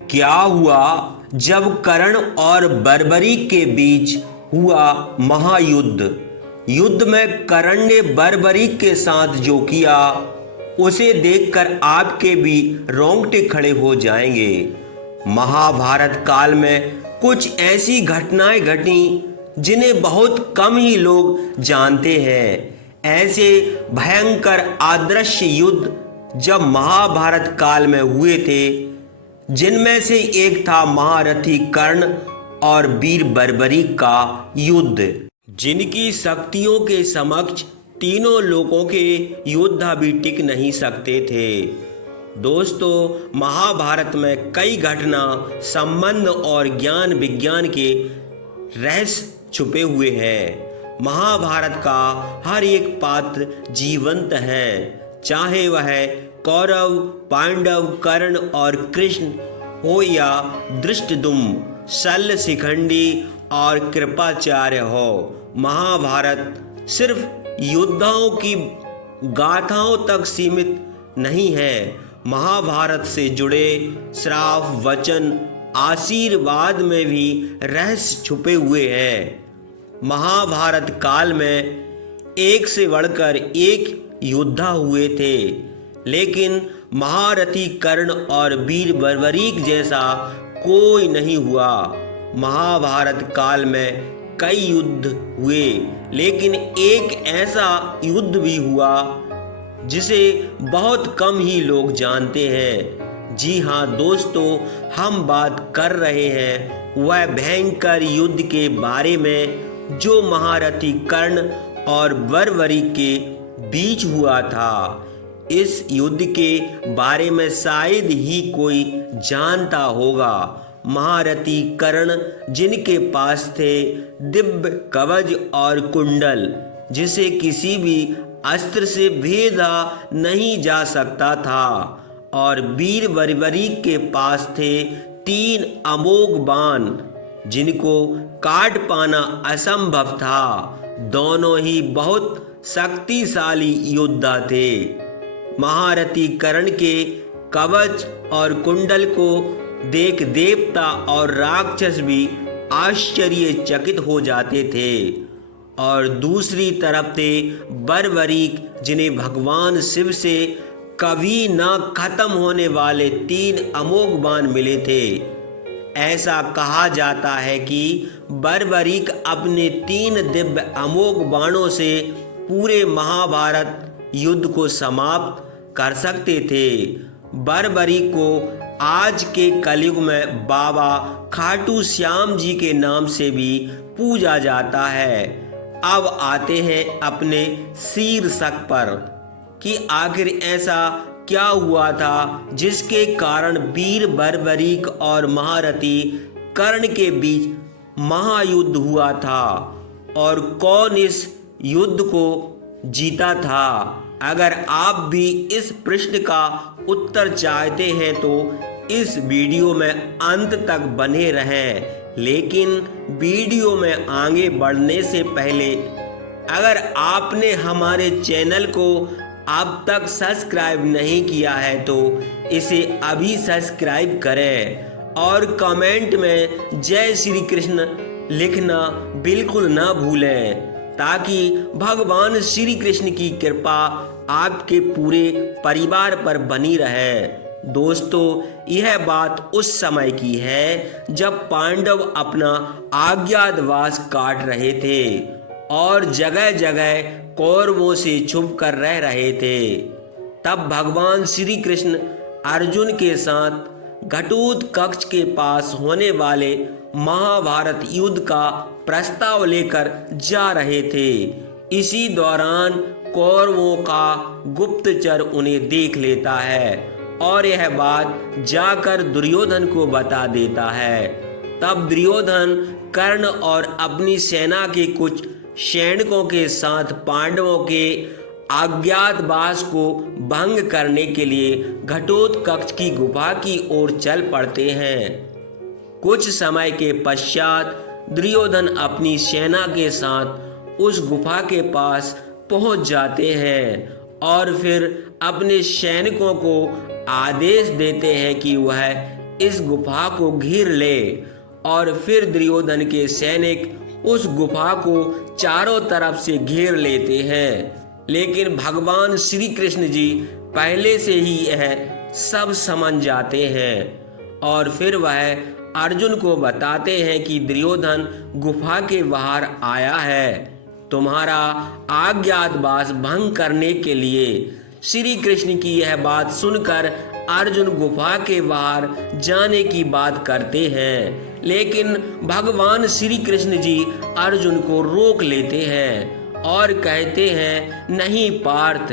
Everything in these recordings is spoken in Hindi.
क्या हुआ जब कर्ण और बर्बरीक के बीच हुआ महायुद्ध। युद्ध में कर्ण ने बर्बरीक के साथ जो किया उसे देखकर आपके भी रोंगटे खड़े हो जाएंगे। महाभारत काल में कुछ ऐसी घटनाएं घटी जिन्हें बहुत कम ही लोग जानते हैं। ऐसे भयंकर आदर्श युद्ध जब महाभारत काल में हुए थे, जिनमें से एक था महारथी कर्ण और वीर बर्बरीक का युद्ध, जिनकी शक्तियों के समक्ष तीनों लोगों के योद्धा भी टिक नहीं सकते थे। दोस्तों, महाभारत में कई घटना, संबंध और ज्ञान विज्ञान के रहस्य छुपे हुए हैं। महाभारत का हर एक पात्र जीवंत है, चाहे वह कौरव, पांडव, कर्ण और कृष्ण हो या धृष्टद्युम्न, शल्य, शिखंडी और कृपाचार्य हो। महाभारत सिर्फ योद्धाओं की गाथाओं तक सीमित नहीं है। महाभारत से जुड़े श्राप, वचन, आशीर्वाद में भी रहस्य छुपे हुए हैं। महाभारत काल में एक से बढ़कर एक योद्धा हुए थे, लेकिन महारथी कर्ण और वीर बर्बरीक जैसा कोई नहीं हुआ। महाभारत काल में कई युद्ध हुए, लेकिन एक ऐसा युद्ध भी हुआ जिसे बहुत कम ही लोग जानते हैं। जी हाँ दोस्तों, हम बात कर रहे हैं वह भयंकर युद्ध के बारे में जो महारथी कर्ण और बर्बरीक के बीच हुआ था। इस युद्ध के बारे में शायद ही कोई जानता होगा। महारथी कर्ण, जिनके पास थे दिव्य कवच और कुंडल, जिसे किसी भी अस्त्र से भेदा नहीं जा सकता था, और वीर बर्बरीक के पास थे 3 अमोघ बाण, जिनको काट पाना असंभव था। दोनों ही बहुत शक्तिशाली योद्धा थे। महारथी कर्ण के कवच और कुंडल को देख देवता और राक्षस भी आश्चर्यचकित हो जाते थे, और दूसरी तरफ थे बर्बरीक, जिन्हें भगवान शिव से कभी न खत्म होने वाले 3 अमोघ बाण मिले थे। ऐसा कहा जाता है कि बर्बरीक अपने 3 दिव्य अमोघ बाणों से पूरे महाभारत युद्ध को समाप्त कर सकते थे। बर्बरीक को आज के कलयुग में बाबा खाटू श्याम जी के नाम से भी पूजा जाता है। अब आते हैं अपने शीर्षक पर कि आखिर ऐसा क्या हुआ था जिसके कारण वीर बर्बरीक और महारथी कर्ण के बीच महायुद्ध हुआ था, और कौन इस युद्ध को जीता था। अगर आप भी इस प्रश्न का उत्तर चाहते हैं तो इस वीडियो में अंत तक बने रहें। लेकिन वीडियो में आगे बढ़ने से पहले अगर आपने हमारे चैनल को अब तक सब्सक्राइब नहीं किया है तो इसे अभी सब्सक्राइब करें, और कमेंट में जय श्री कृष्ण लिखना बिल्कुल ना भूलें, ताकि भगवान श्री कृष्ण की कृपा आपके पूरे परिवार पर बनी रहे। दोस्तों, यह बात उस समय की है जब पांडव अपना अज्ञातवास काट रहे थे और जगह जगह कौरवों से छुप कर रह रहे थे। तब भगवान श्री कृष्ण अर्जुन के साथ घटोत्कच के पास होने वाले महाभारत युद्ध का प्रस्ताव लेकर जा रहे थे। इसी दौरान कौरवों का गुप्तचर उन्हें देख लेता है और यह बात जाकर दुर्योधन को बता देता है। तब दुर्योधन कर्ण और अपनी सेना के कुछ सैनिकों के साथ पांडवों के अज्ञातवास को भंग करने के लिए घटोत्कच की गुफा की ओर चल पड़ते हैं। कुछ समय के पश्चात दुर्योधन अपनी सेना के साथ उस गुफा के पास पहुंच जाते हैं और फिर अपने सैनिकों को आदेश देते हैं कि वह इस गुफा को घेर ले। और फिर दुर्योधन के सैनिक उस गुफा को चारों तरफ से घेर लेते हैं। लेकिन भगवान श्री कृष्ण जी पहले से ही यह सब समझ जाते हैं और फिर वह अर्जुन को बताते हैं कि दुर्योधन गुफा के बाहर आया है तुम्हारा अज्ञातवास भंग करने के लिए। श्री कृष्ण की यह बात सुनकर अर्जुन गुफा के बाहर जाने की बात करते हैं, लेकिन भगवान श्री कृष्ण जी अर्जुन को रोक लेते हैं और कहते हैं, नहीं पार्थ,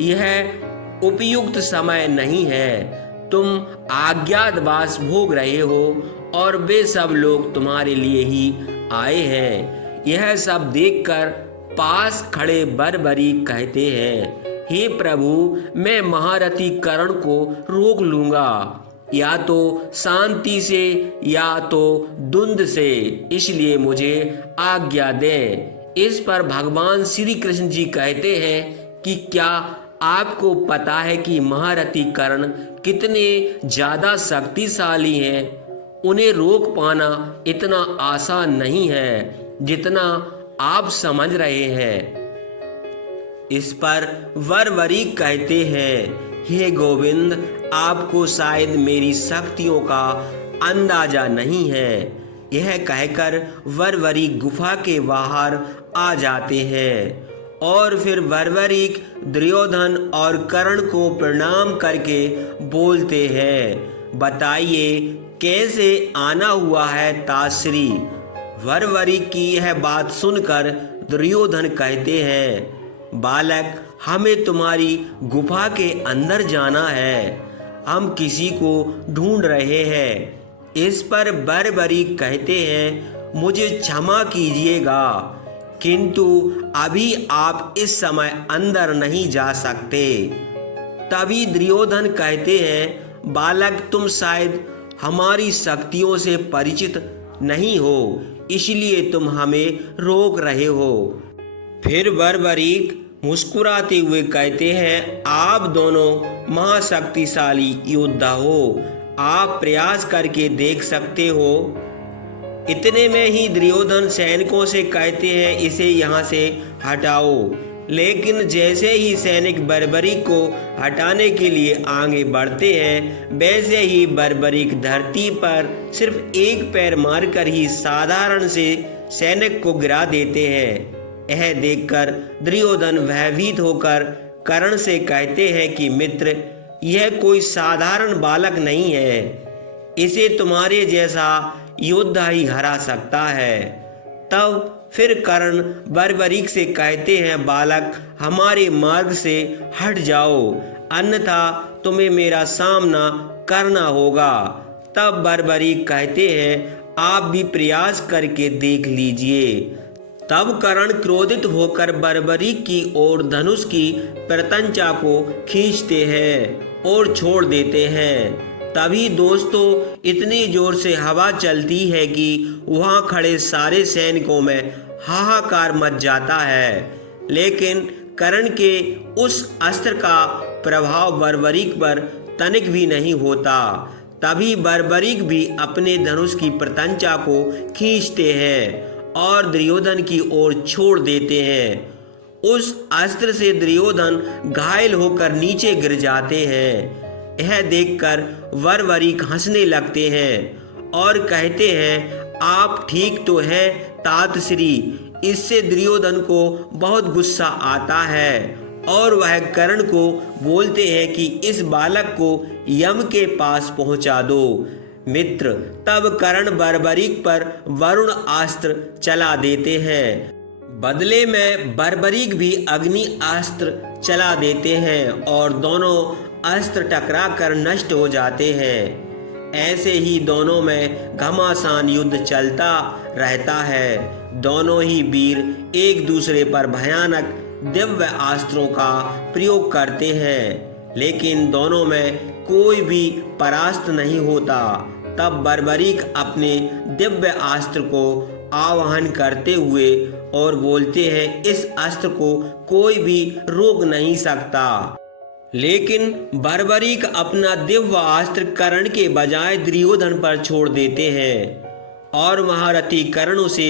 यह उपयुक्त समय नहीं है। तुम अज्ञातवास भोग रहे हो और वे सब लोग तुम्हारे लिए ही आए हैं। यह सब देखकर पास खड़े बर्बरीक कहते हैं, हे प्रभु, मैं महारथी कर्ण को रोक लूंगा, या तो शांति से या तो द्वंद से, इसलिए मुझे आज्ञा दें। इस पर भगवान श्री कृष्ण जी कहते हैं कि क्या आपको पता है कि महारथी कर्ण कितने ज्यादा शक्तिशाली हैं? उन्हें रोक पाना इतना आसान नहीं है जितना आप समझ रहे हैं। इस पर वरवरी कहते हैं, हे गोविंद, आपको शायद मेरी शक्तियों का अंदाजा नहीं है। यह कहकर वरवरी गुफा के बाहर आ जाते हैं और फिर वरवरी दुर्योधन और कर्ण को प्रणाम करके बोलते हैं, बताइए कैसे आना हुआ है ताश्री। वरवरी की यह बात सुनकर दुर्योधन कहते हैं, बालक, हमें तुम्हारी गुफा के अंदर जाना है, हम किसी को ढूंढ रहे हैं। इस पर बर्बरी कहते हैं, मुझे क्षमा कीजिएगा, किंतु अभी आप इस समय अंदर नहीं जा सकते। तभी दुर्योधन कहते हैं, बालक, तुम शायद हमारी शक्तियों से परिचित नहीं हो, इसलिए तुम हमें रोक रहे हो। फिर बर्बरीक मुस्कुराते हुए कहते हैं, आप दोनों महाशक्तिशाली योद्धा हो, आप प्रयास करके देख सकते हो। इतने में ही दुर्योधन सैनिकों से कहते हैं, इसे यहाँ से हटाओ। लेकिन जैसे ही सैनिक बर्बरीक को हटाने के लिए आगे बढ़ते हैं, वैसे ही बर्बरीक धरती पर सिर्फ एक पैर मारकर ही साधारण से सैनिक को गिरा देते हैं। यह देखकर दुर्योधन भयभीत होकर कर्ण से कहते हैं कि मित्र, यह कोई साधारण बालक नहीं है, इसे तुम्हारे जैसा योद्धा ही हरा सकता है। तब फिर कर्ण बर्बरीक से कहते हैं, बालक, हमारे मार्ग से हट जाओ, अन्यथा तुम्हें मेरा सामना करना होगा। तब बर्बरीक कहते हैं, आप भी प्रयास करके देख लीजिए। तब कर्ण क्रोधित होकर बर्बरीक की ओर धनुष की प्रत्यंचा को खींचते हैं और छोड़ देते हैं। तभी दोस्तों इतनी जोर से हवा चलती है कि वहां खड़े सारे सैनिकों में हाहाकार मच जाता है। लेकिन कर्ण के उस अस्त्र का प्रभाव बर्बरीक पर तनिक भी नहीं होता। तभी बर्बरीक भी अपने धनुष की प्रत्यंचा को खींचते हैं और दुर्योधन की ओर छोड़ देते हैं। उस अस्त्र से दुर्योधन घायल होकर नीचे गिर जाते हैं। यह देखकर वरवरीक हंसने लगते हैं और कहते हैं, आप ठीक तो हैं तातश्री। इससे दुर्योधन को बहुत गुस्सा आता है और वह कर्ण को बोलते हैं कि इस बालक को यम के पास पहुंचा दो। मित्र, तब कर्ण बर्बरीक पर वरुण अस्त्र चला देते हैं। बदले में बर्बरीक भी अग्नि अस्त्र चला देते हैं और दोनों अस्त्र टकरा कर नष्ट हो जाते हैं। ऐसे ही दोनों में घमासान युद्ध चलता रहता है। दोनों ही वीर एक दूसरे पर भयानक दिव्य अस्त्रों का प्रयोग करते हैं, लेकिन दोनों में कोई भी परास्त नहीं होता। तब बर्बरीक अपने दिव्य अस्त्र को आवाहन करते हुए और बोलते हैं, इस अस्त्र को कोई भी रोक नहीं सकता। लेकिन बर्बरीक अपना दिव्य अस्त्र कर्ण के बजाय दुर्योधन पर छोड़ देते हैं और महारथी कर्ण उसे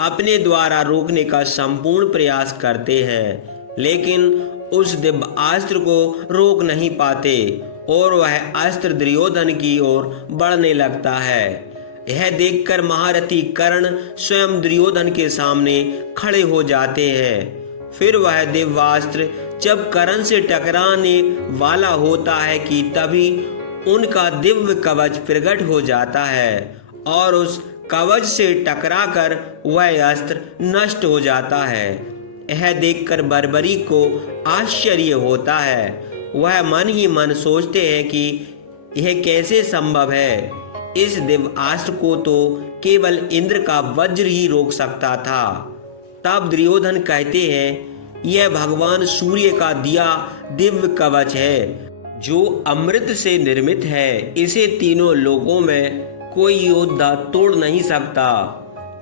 अपने द्वारा रोकने का संपूर्ण प्रयास करते हैं, लेकिन उस दिव्य अस्त्र को रोक नहीं पाते और वह अस्त्र दुर्योधन की ओर बढ़ने लगता है। यह देखकर महारथी कर्ण स्वयं दुर्योधन के सामने खड़े हो जाते हैं। फिर वह दिव्यास्त्र जब कर्ण से टकराने वाला होता है कि तभी उनका दिव्य कवच प्रकट हो जाता है और उस कवच से टकराकर वह अस्त्र नष्ट हो जाता है। यह देखकर बर्बरीक को आश्चर्य होता है। वह मन ही मन सोचते हैं कि यह कैसे संभव है। इस दिव्यास्त्र को तो केवल इंद्र का वज्र ही रोक सकता था। तब दुर्योधन कहते हैं, यह भगवान सूर्य का दिया दिव्य कवच है जो अमृत से निर्मित है। इसे तीनों लोकों में कोई योद्धा तोड़ नहीं सकता।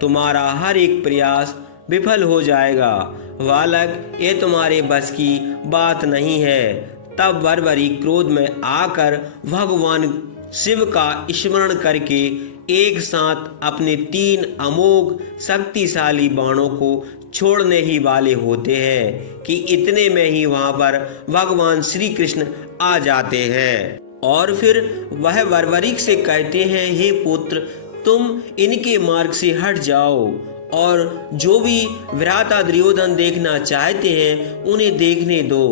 तुम्हारा हर एक प्रयास विफल हो जाएगा बालक, ये तुम्हारे बस की बात नहीं है। तब बर्बरीक क्रोध में आकर भगवान शिव का स्मरण करके एक साथ अपने 3 अमोघ शक्तिशाली बाणों को छोड़ने ही वाले होते हैं कि इतने में ही वहां पर भगवान श्री कृष्ण आ जाते हैं और फिर वह बर्बरीक से कहते हैं, हे पुत्र, तुम इनके मार्ग से हट जाओ और जो भी भ्राता दुर्योधन देखना चाहते हैं उन्हें देखने दो।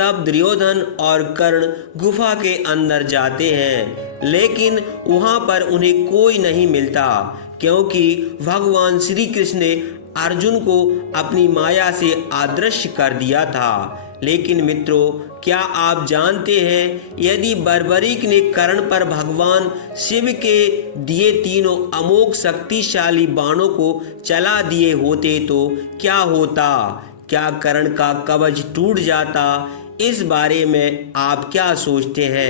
तब दुर्योधन और कर्ण गुफा के अंदर जाते हैं, लेकिन वहां पर उन्हें कोई नहीं मिलता क्योंकि भगवान श्री कृष्ण ने अर्जुन को अपनी माया से अदृश्य कर दिया था। लेकिन मित्रों, क्या आप जानते हैं, यदि बर्बरीक ने कर्ण पर भगवान शिव के दिए तीनों अमोघ शक्तिशाली बाणों को चला दिए होते तो क्या होता? क्या कर्ण का कवच टूट जाता? इस बारे में आप क्या सोचते हैं?